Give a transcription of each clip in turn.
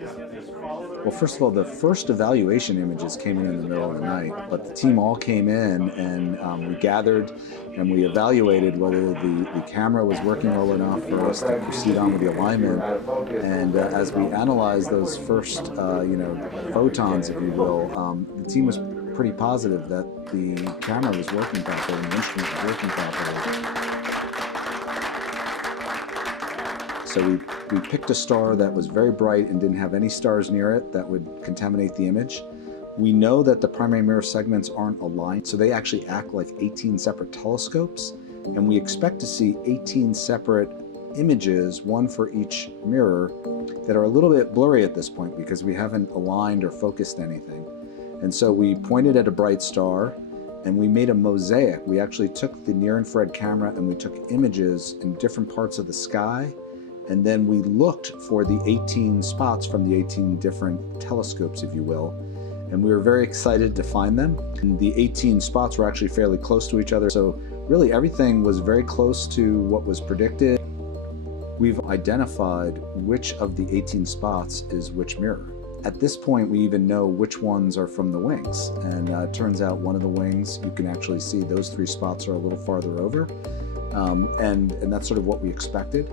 Well, first of all, the first evaluation images came in the middle of the night, but the team all came in and we gathered and we evaluated whether the camera was working well enough for us to proceed on with the alignment. And as we analyzed those first, photons, if you will, the team was pretty positive that the camera was working properly and the instrument was working properly. So we picked a star that was very bright and didn't have any stars near it that would contaminate the image. We know that the primary mirror segments aren't aligned, so they actually act like 18 separate telescopes, and we expect to see 18 separate images, one for each mirror, that are a little bit blurry at this point because we haven't aligned or focused anything. And so we pointed at a bright star and we made a mosaic. We actually took the near-infrared camera and we took images in different parts of the sky, and then we looked for the 18 spots from the 18 different telescopes, if you will, and we were very excited to find them. And the 18 spots were actually fairly close to each other, so really everything was very close to what was predicted. We've identified which of the 18 spots is which mirror. At this point, we even know which ones are from the wings, and it turns out one of the wings, you can actually see those 3 spots are a little farther over, and that's sort of what we expected.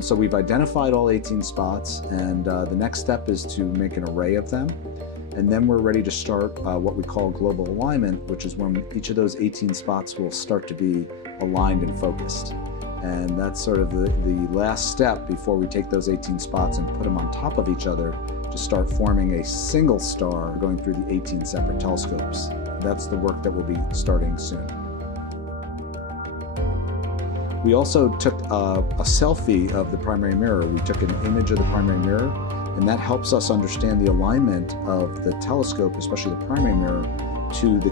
So we've identified all 18 spots, and the next step is to make an array of them. And then we're ready to start what we call global alignment, which is when each of those 18 spots will start to be aligned and focused. And that's sort of the last step before we take those 18 spots and put them on top of each other to start forming a single star going through the 18 separate telescopes. That's the work that will be starting soon. We also took a selfie of the primary mirror. We took an image of the primary mirror, and that helps us understand the alignment of the telescope, especially the primary mirror, to the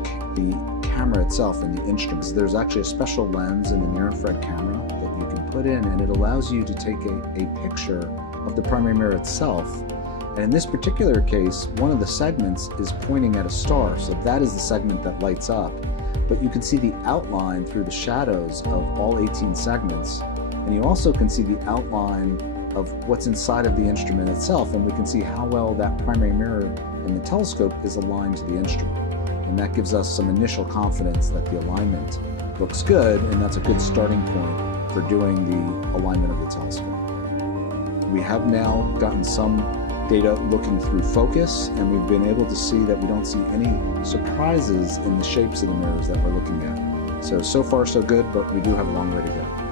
camera itself and the instruments. There's actually a special lens in the near-infrared camera that you can put in, and it allows you to take a picture of the primary mirror itself. And in this particular case, one of the segments is pointing at a star, so that is the segment that lights up. But you can see the outline through the shadows of all 18 segments, and you also can see the outline of what's inside of the instrument itself, and we can see how well that primary mirror in the telescope is aligned to the instrument. And that gives us some initial confidence that the alignment looks good, and that's a good starting point for doing the alignment of the telescope. We have now gotten some data looking through focus, and we've been able to see that we don't see any surprises in the shapes of the mirrors that we're looking at. So far so good, but we do have a long way to go.